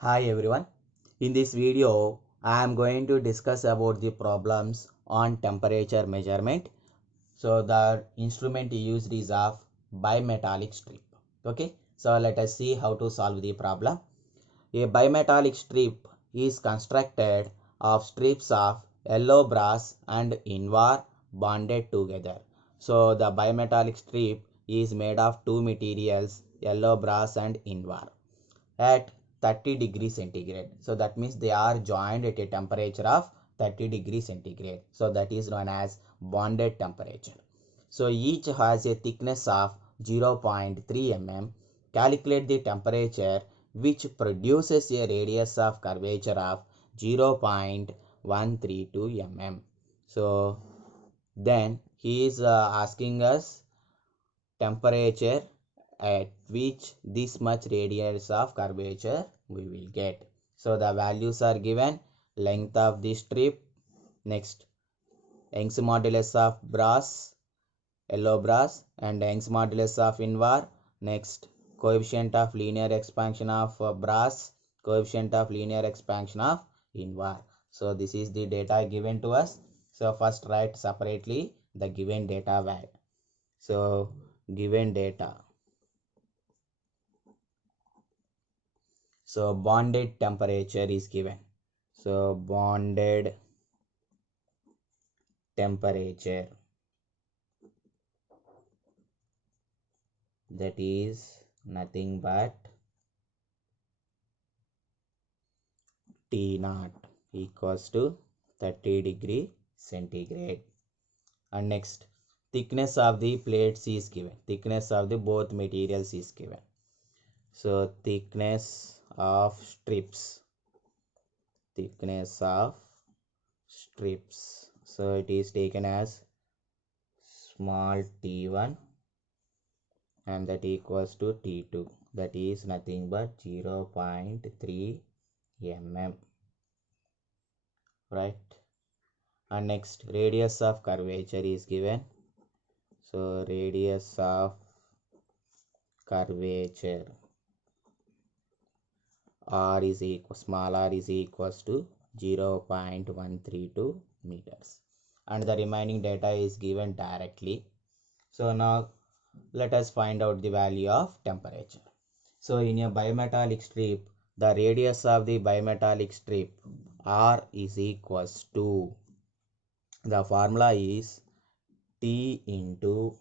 Hi everyone. In this video, I am going to discuss about the problems on temperature measurement. So the instrument used is of bimetallic strip. Okay. So let us see how to solve the problem. A bimetallic strip is constructed of strips of yellow brass and invar bonded together. So the bimetallic strip is made of two materials, yellow brass and invar, at 30 degrees centigrade. So that means they are joined at a temperature of 30 degrees centigrade. So that is known as bonded temperature. So each has a thickness of 0.3 mm. Calculate the temperature which produces a radius of curvature of 0.132 mm. So then he is asking us temperature at which this much radius of curvature we will get. So the values are given: length of the strip, next Young's modulus of brass, yellow brass, and Young's modulus of invar, next coefficient of linear expansion of brass, coefficient of linear expansion of invar. So this is the data given to us. So first write separately the given data value. So given data. So bonded temperature is given. So bonded temperature, that is nothing but T naught equals to 30 degree centigrade. And next, thickness of the plates is given. Thickness of the both materials is given. So thickness of strips. Thickness of strips. So it is taken as small t1 and that equals to T2, that is nothing but 0.3 mm, right? And next, radius of curvature is given. So radius of curvature r is equal, small r is equals to 0.132 meters, and the remaining data is given directly. So now let us find out the value of temperature. So in a bimetallic strip, the radius of the bimetallic strip R is equals to, the formula is T into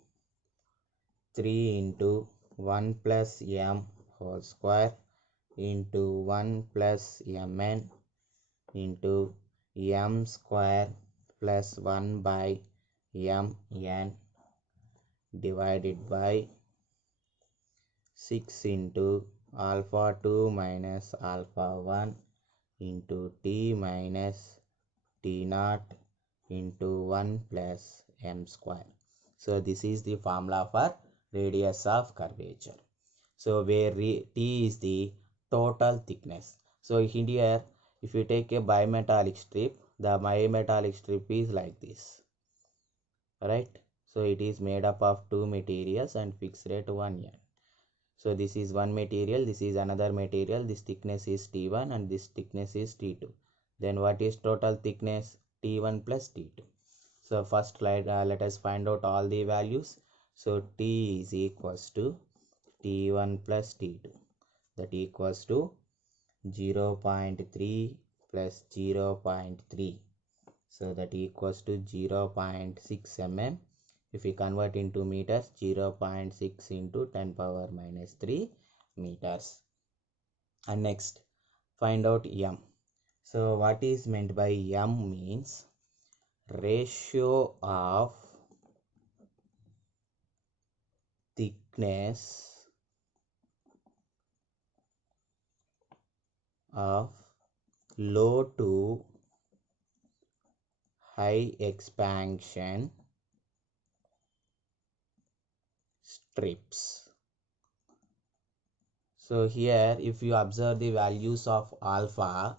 3 into 1 plus m whole square into 1 plus mn into m square plus 1 by mn divided by 6 into alpha 2 minus alpha 1 into t minus t naught into 1 plus m square. So this is the formula for radius of curvature. So where t is the total thickness. So here if you take a bimetallic strip, the bimetallic strip is like this, right? So it is made up of two materials and fixed at 1 end. So this is one material, this is another material, this thickness is T1 and this thickness is T2. Then what is total thickness? T1 plus T2. So first let us find out all the values. So T is equals to T1 plus T2, that equals to 0.3 plus 0.3. So that equals to 0.6 mm. If we convert into meters, 0.6 into 10 power minus 3 meters. And next, find out m. So what is meant by m means ratio of thickness of low to high expansion strips. So here if you observe the values of alpha,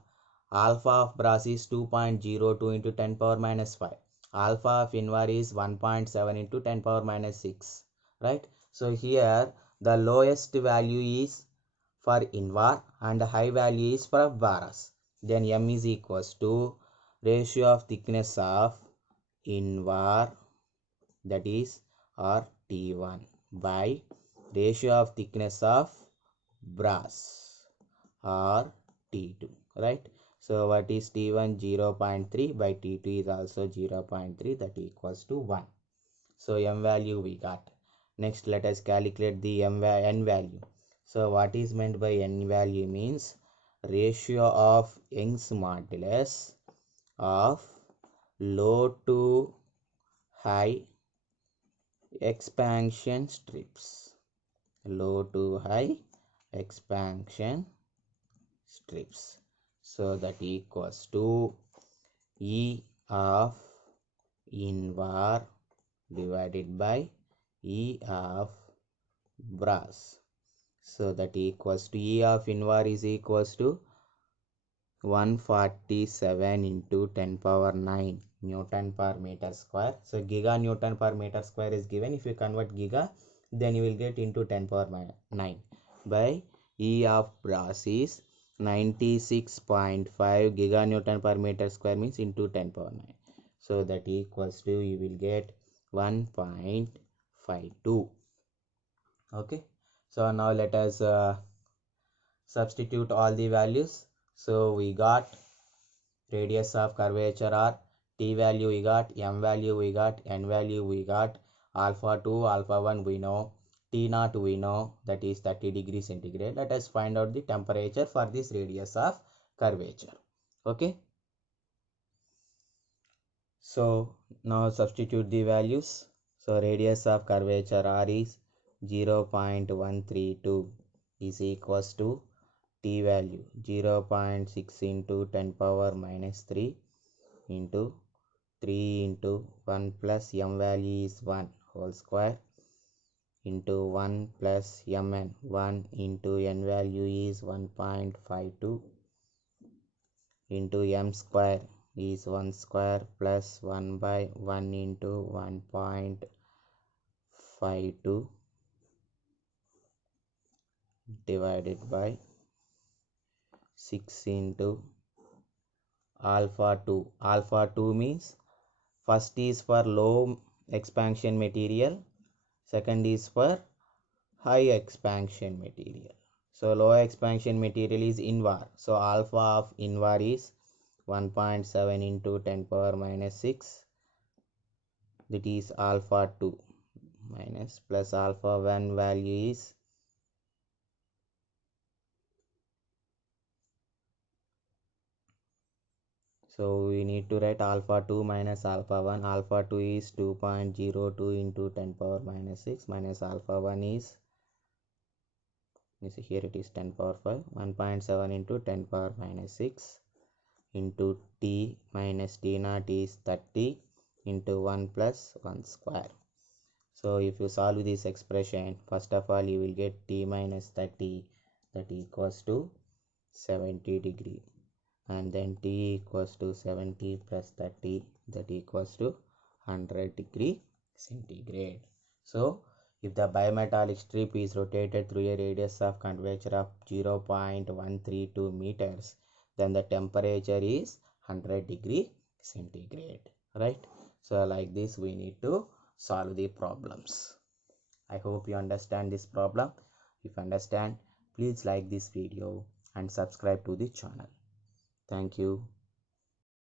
alpha of brass is 2.02 into 10 power minus 5. Alpha of invar is 1.7 into 10 power minus 6. Right? So here the lowest value is for invar and high value is for varus. Then M is equals to ratio of thickness of invar, that is or T1 by ratio of thickness of brass or T2, right? So what is T1? 0.3 by T2 is also 0.3, that equals to 1. So M value we got. Next let us calculate the N value. So what is meant by N value means ratio of Young's modulus of low to high expansion strips. Low to high expansion strips. So that equals to E of invar divided by E of brass. So that equals to E of invar is equals to 147 into 10 power 9 Newton per meter square. So giganewton per meter square is given. If you convert giga, then you will get into 10 power 9 by E of brass is 96.5 giganewton per meter square means into 10 power 9. So that equals to you will get 1.52. Okay. So now let us substitute all the values. So we got radius of curvature r, T value we got, M value we got, N value we got, alpha 2, alpha 1 we know, T naught we know, that is 30 degrees centigrade. Let us find out the temperature for this radius of curvature. Okay. So now substitute the values. So radius of curvature r is 0.132 is equals to T value 0.6 into 10 power minus 3 into 3 into 1 plus M value is 1 whole square into 1 plus Mn, 1 into N value is 1.52 into M square is 1 square plus 1 by 1 into 1.52 divided by 6 into alpha 2. Alpha 2 means first is for low expansion material, second is for high expansion material. So low expansion material is invar. So alpha of invar is 1.7 into 10 power minus 6. That is alpha 2 minus plus alpha 1 value is so we need to write alpha 2 minus alpha 1. Alpha 2 is 2.02 into 10 power minus 6 minus alpha 1 is here it is 10 power 5, 1.7 into 10 power minus 6 into T minus T naught is 30 into 1 plus 1 square. So if you solve this expression, first of all you will get T minus 30, that equals to 70 degree, and then T equals to 70 plus 30, that equals to 100 degree centigrade. So if the bimetallic strip is rotated through a radius of curvature of 0.132 meters, then the temperature is 100 degree centigrade, right? So like this we need to solve the problems. I hope you understand this problem. If you understand, please like this video and subscribe to the channel. Thank you.